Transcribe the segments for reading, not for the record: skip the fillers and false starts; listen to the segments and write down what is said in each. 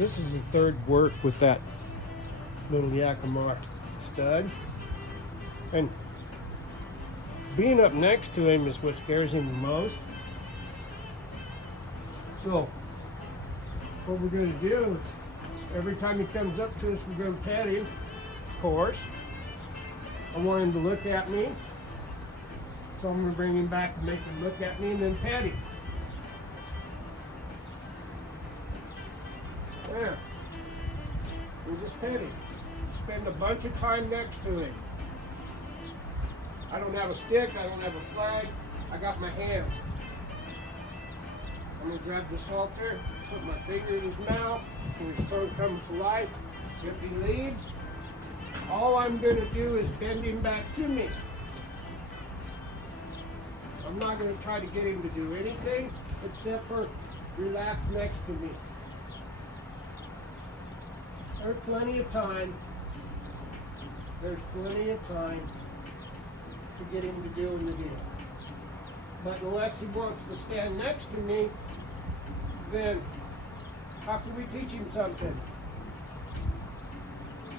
This is the third work with that little Yakima stud. And being up next to him is what scares him the most. So what we're going to do is every time he comes up to us, we're going to pet him, of course. I want him to look at me. So I'm going to bring him back and make him look at me and then pet him. There. We just pet him. Spend a bunch of time next to him. I don't have a stick, I don't have a flag, I got my hands. I'm going to grab this halter, put my finger in his mouth, and his tongue comes to life. If he leaves, all I'm going to do is bend him back to me. I'm not going to try to get him to do anything except for relax next to me. There's plenty of time. There's plenty of time to get him to do the deal. But unless he wants to stand next to me, then how can we teach him something?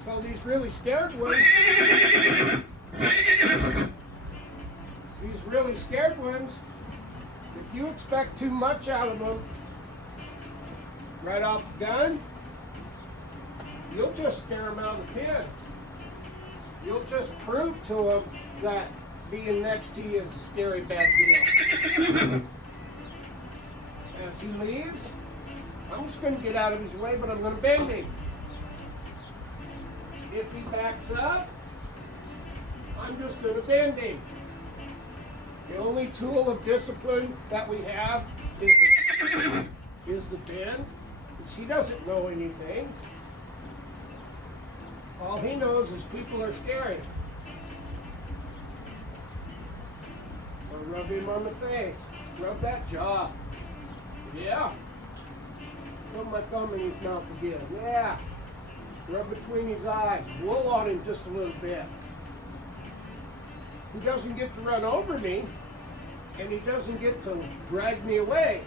So these really scared ones, if you expect too much out of them right off the gun, you'll just scare them out of the pen. You'll just prove to them that being next to you is a scary bad deal. As he leaves, I'm just going to get out of his way, but I'm going to bend him. If he backs up, I'm just going to bend him. The only tool of discipline that we have is the bend, because he doesn't know anything. All he knows is people are scary. Or rub him on the face. Rub that jaw. Yeah. Rub my thumb in his mouth again. Yeah. Rub between his eyes. Wool on him just a little bit. He doesn't get to run over me, and he doesn't get to drag me away.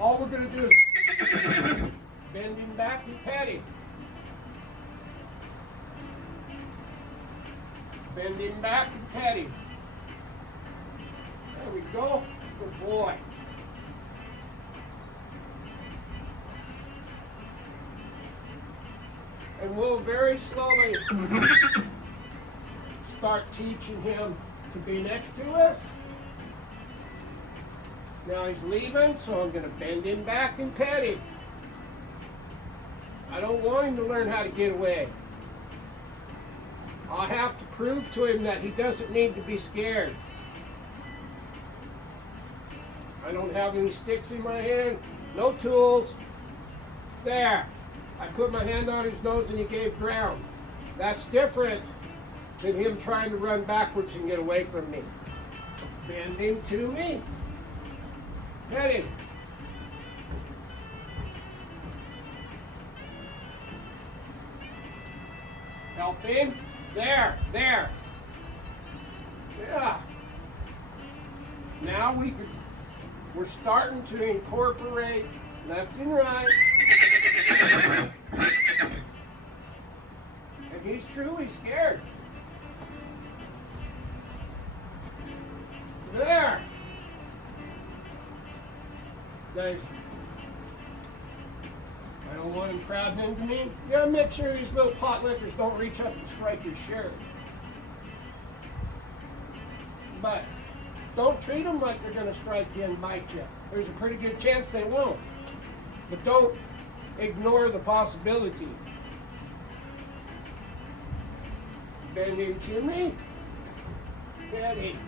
All we're going to do is bend him back and pet him. Bend him back and pet him. There we go. Good boy. And we'll very slowly start teaching him to be next to us. Now he's leaving, so I'm going to bend him back and pet him. I don't want him to learn how to get away. I'll have to prove to him that he doesn't need to be scared. I don't have any sticks in my hand, no tools. There. I put my hand on his nose and he gave ground. That's different than him trying to run backwards and get away from me. Bend him to me. Pet him. Help him. There. Yeah. Now we're starting to incorporate left and right. And he's truly scared. There. Guys, I don't want him crowding into me. You gotta make sure these little pot lickers don't reach up and strike your shirt. But don't treat them like they're gonna strike you and bite you. There's a pretty good chance they won't. But don't ignore the possibility. Bend him to me. Get him.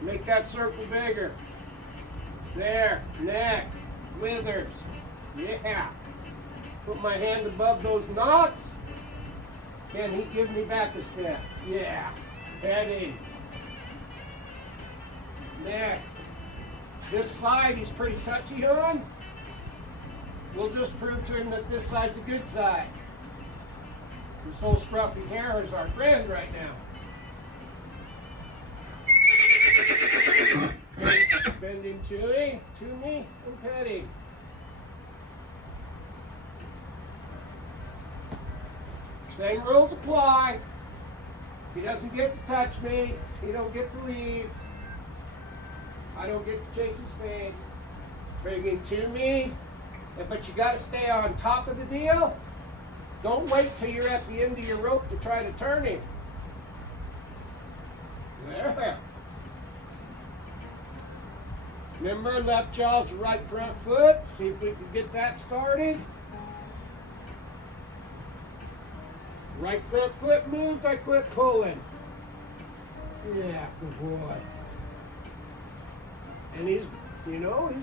Make that circle bigger. There, neck, withers. Yeah. Put my hand above those knots. Can he give me back a step? Yeah. Pet him. Neck. This side he's pretty touchy on. We'll just prove to him that this side's a good side. This whole scruffy hair is our friend right now. Bend him to me, and pet him. Same rules apply. He doesn't get to touch me. He don't get to leave. I don't get to chase his face. Bring him to me. But you got to stay on top of the deal. Don't wait till you're at the end of your rope to try to turn him. There. Remember, left jaw's right front foot. See if we can get that started. Right front foot moved, I quit pulling. Yeah, good boy. And he's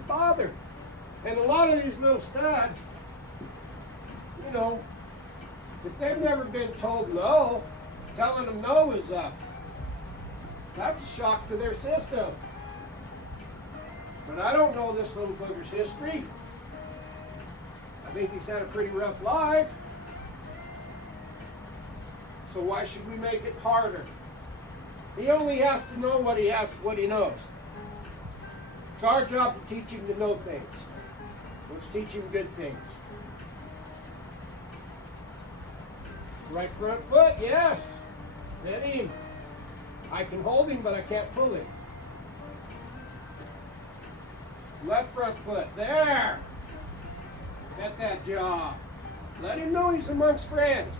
bothered. And a lot of these little studs, if they've never been told no, telling them no is that's a shock to their system. But I don't know this little booger's history. I think he's had a pretty rough life. So why should we make it harder? He only has to know what he knows. It's our job to teach him to know things. Let's teach him good things. Right front foot, yes. Hit him. I can hold him, but I can't pull him. Left front foot, there. Get that jaw. Let him know he's amongst friends.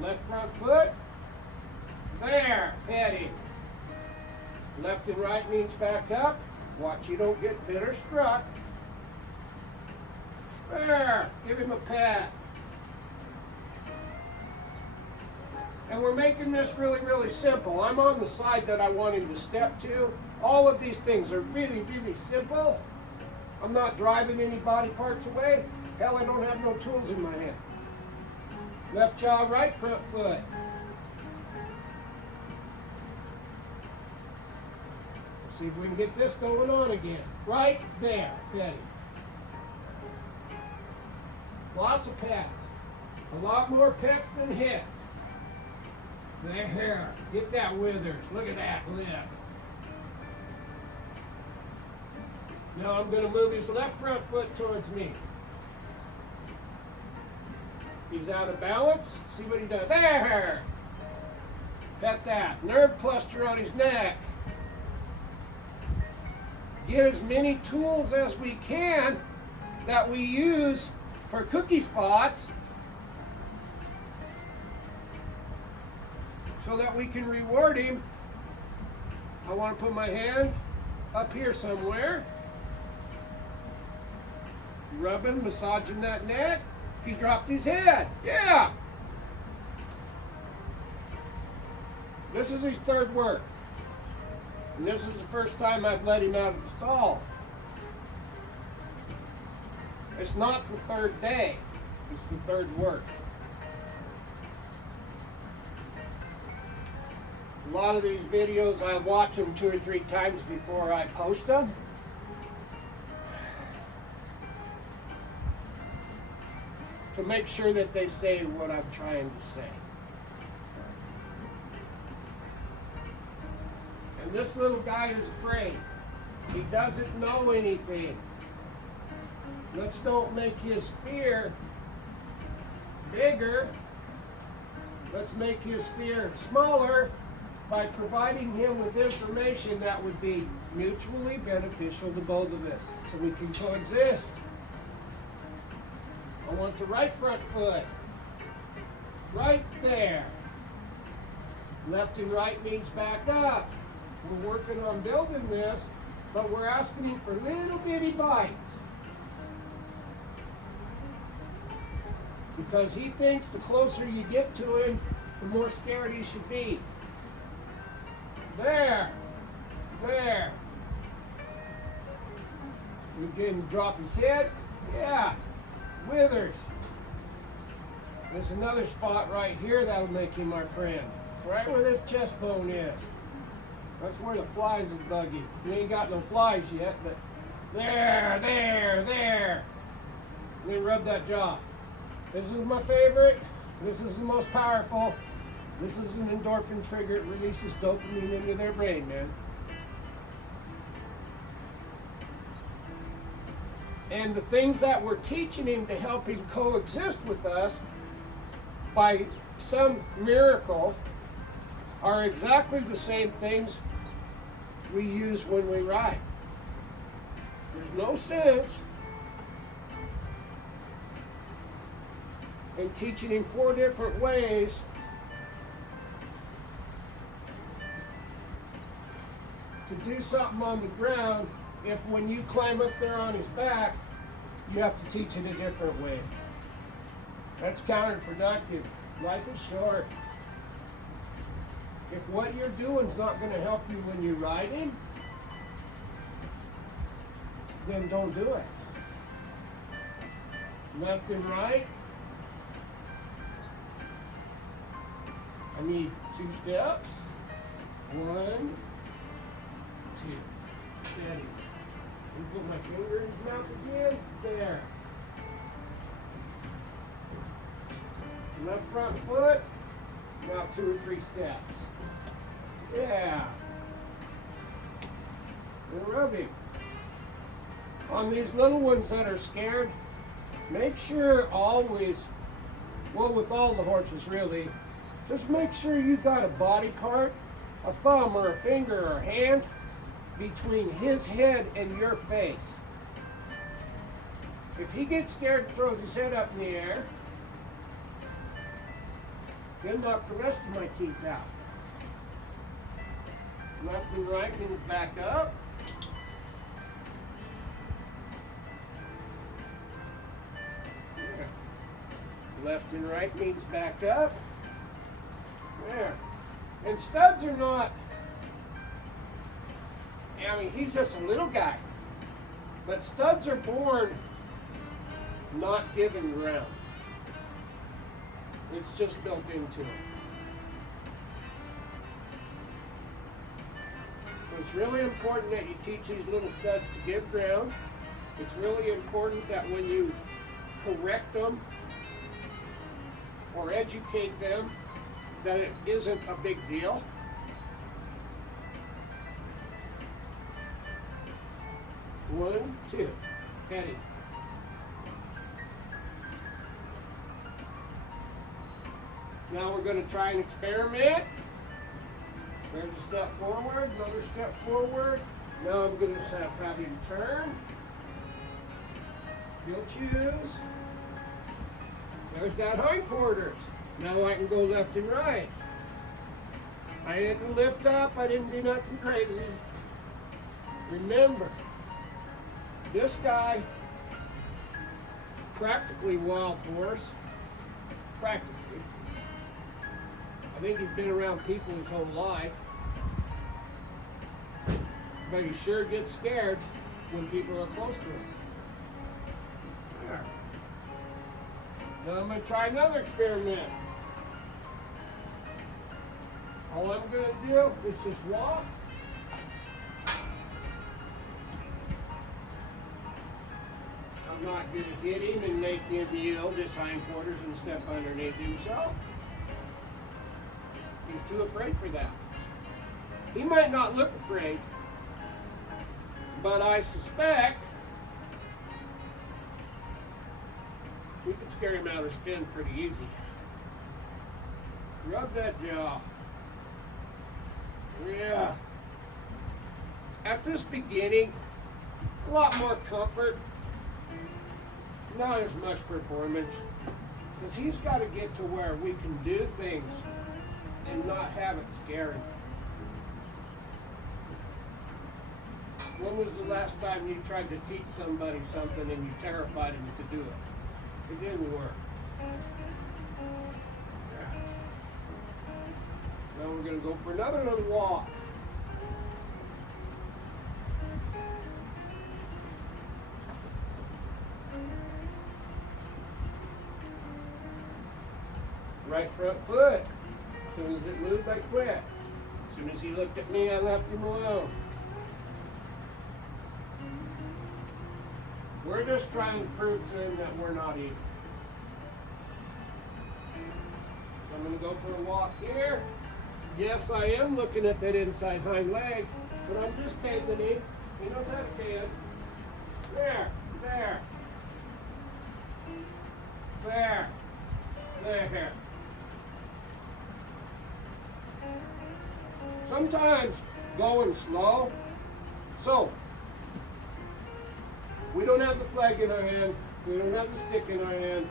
Left front foot, there. Pet him. Left and right means back up. Watch you don't get bit or struck. There, give him a pat. And we're making this really, really simple. I'm on the side that I want him to step to. All of these things are really, really simple. I'm not driving any body parts away. Hell, I don't have no tools in my hand. Left jaw, right front foot. Let's see if we can get this going on again. Right there, Petty. Lots of pets. A lot more pets than hits. There. Get that withers. Look at that lip. Now I'm going to move his left front foot towards me. He's out of balance. See what he does. There! Pet that. Nerve cluster on his neck. Get as many tools as we can that we use for cookie spots so that we can reward him. I want to put my hand up here somewhere. Rubbing, massaging that neck. He dropped his head. Yeah. This is his third work. And this is the first time I've let him out of the stall. It's not the third day. It's the third work. A lot of these videos, I watch them 2 or 3 times before I post them. To make sure that they say what I'm trying to say. And this little guy is afraid. He doesn't know anything. Let's don't make his fear bigger. Let's make his fear smaller by providing him with information that would be mutually beneficial to both of us so we can coexist. I want the right front foot. Right there. Left and right means back up. We're working on building this, but we're asking him for little bitty bites. Because he thinks the closer you get to him, the more scared he should be. There. There. We get him to drop his head. Yeah. Withers. There's another spot right here that'll make him our friend. Right where this chest bone is. That's where the flies is buggy. We ain't got no flies yet, but there. Let me rub that jaw. This is my favorite. This is the most powerful. This is an endorphin trigger. It releases dopamine into their brain, man. And the things that we're teaching him to help him coexist with us by some miracle are exactly the same things we use when we ride. There's no sense in teaching him 4 different ways to do something on the ground if when you climb up there on his back, you have to teach it a different way. That's counterproductive. Life is short. If what you're doing is not going to help you when you're riding, then don't do it. Left and right. I need 2 steps. 1, 2. Steady. And put my finger in his mouth again. There. Left front foot. Now 2 or 3 steps. Yeah. And rubbing. On these little ones that are scared, make sure always, well, with all the horses really, just make sure you got a body part, a thumb or a finger or a hand between his head and your face. If he gets scared and throws his head up in the air, he'll knock the rest of my teeth out. Left and right means back up. There. Left and right means back up. There. And studs are not, I mean, he's just a little guy. But studs are born not given ground. It's just built into them. It's really important that you teach these little studs to give ground. It's really important that when you correct them or educate them, that it isn't a big deal. One, two, heading. Now we're going to try an experiment. There's a step forward, another step forward. Now I'm going to have him turn. He'll choose. There's that hindquarters. Now I can go left and right. I didn't lift up, I didn't do nothing crazy. Remember, this guy, practically wild horse, practically. I think he's been around people his whole life, but he sure gets scared when people are close to him. There. Now I'm going to try another experiment. All I'm going to do is just walk. I'm not going to hit him and make him yield his hindquarters and step underneath himself. He's too afraid for that. He might not look afraid, but I suspect we could scare him out of his pen pretty easy. Rub that jaw. Yeah. At this beginning, a lot more comfort, not as much performance, because he's got to get to where we can do things and not have it scary. When was the last time you tried to teach somebody something and you terrified them to do it? It didn't work. Now we're going to go for another little walk. Right front foot. As soon as it moved, I quit. As soon as he looked at me, I left him alone. We're just trying to prove to him that we're not evil. So I'm going to go for a walk here. Yes, I am looking at that inside hind leg, but I'm just bending him. He knows how to bend. There. There. There. There. Sometimes going slow. So, we don't have the flag in our hand. We don't have the stick in our hand.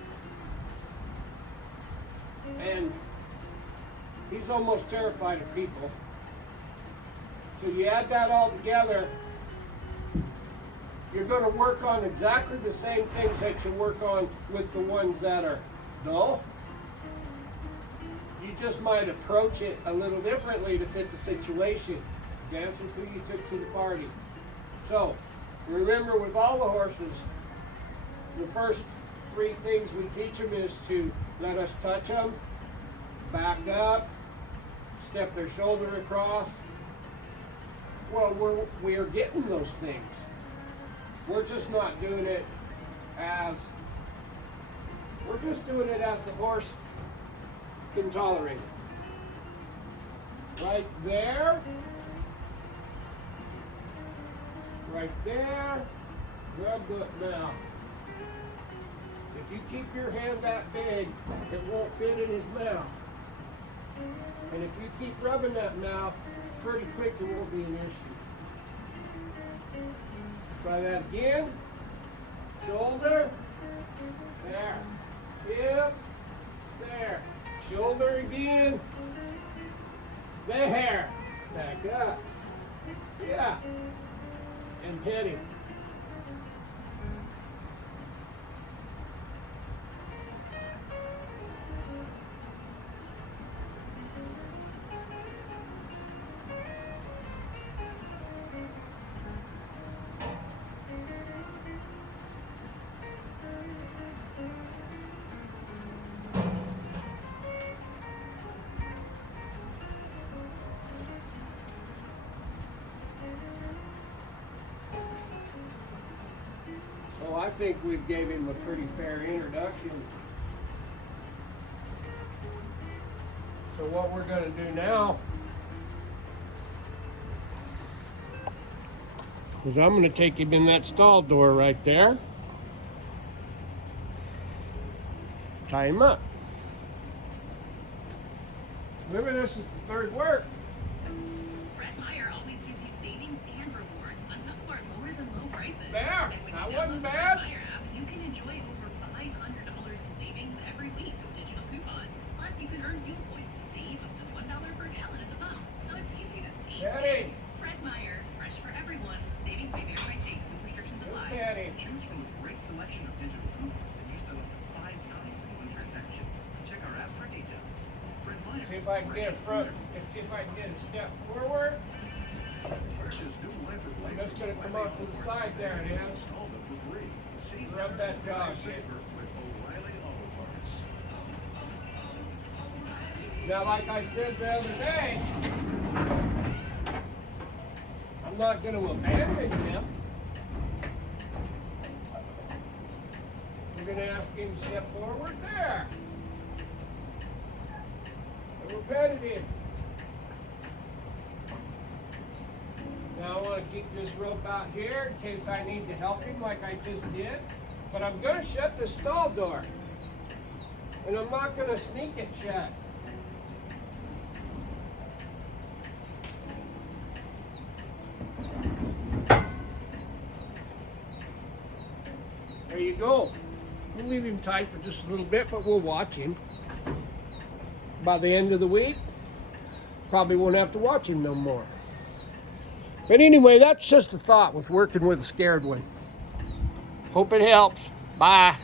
And he's almost terrified of people. So you add that all together, you're going to work on exactly the same things that you work on with the ones that are dull. You just might approach it a little differently to fit the situation. Dancing who you took to the party. So, remember with all the horses, the first 3 things we teach them is to let us touch them, back up, step their shoulder across. Well, we are getting those things. We're just not doing it as, we're just doing it as the horse can tolerate it. Right there. Right there. Good look now. If you keep your hand that big, it won't fit in his mouth. And if you keep rubbing that mouth, pretty quick it won't be an issue. Try that again. Shoulder. There. Hip. There. Shoulder again. There. Back up. Yeah. And hit him. So I think we've gave him a pretty fair introduction. So what we're going to do now is I'm going to take him in that stall door right there. Tie him up. Remember, this is the third work. Fred Meyer always gives you savings and rewards on top of our lower than low prices. There, And when that you wasn't download the bad. Fred Meyer app, you can enjoy over $500 in savings every week with digital coupons. Plus, you can earn fuel points to save up to $1 per gallon at the pump. So it's easy to save. Daddy. Fred Meyer, fresh for everyone. Savings may vary by state. Food restrictions apply. Daddy. Choose from a great selection of digital coupons and use them up to 5 times in one transaction. Check our app for details. Fred Meyer. See if I can get a front. See if I can get a step forward. Purchase new Lifer I'm just going to come out to the side. There it is. installment for free. Save Rub that dog. saver with O'Reilly Auto Parts. Now, like I said the other day, I'm not going to abandon him. We're going to ask him to step forward there. And we're petting him. Now I want to keep this rope out here in case I need to help him like I just did. But I'm going to shut the stall door. And I'm not going to sneak it shut. There you go. We'll leave him tight for just a little bit, but we'll watch him. By the end of the week, probably won't have to watch him no more. But anyway, that's just a thought with working with a scared one. Hope it helps. Bye.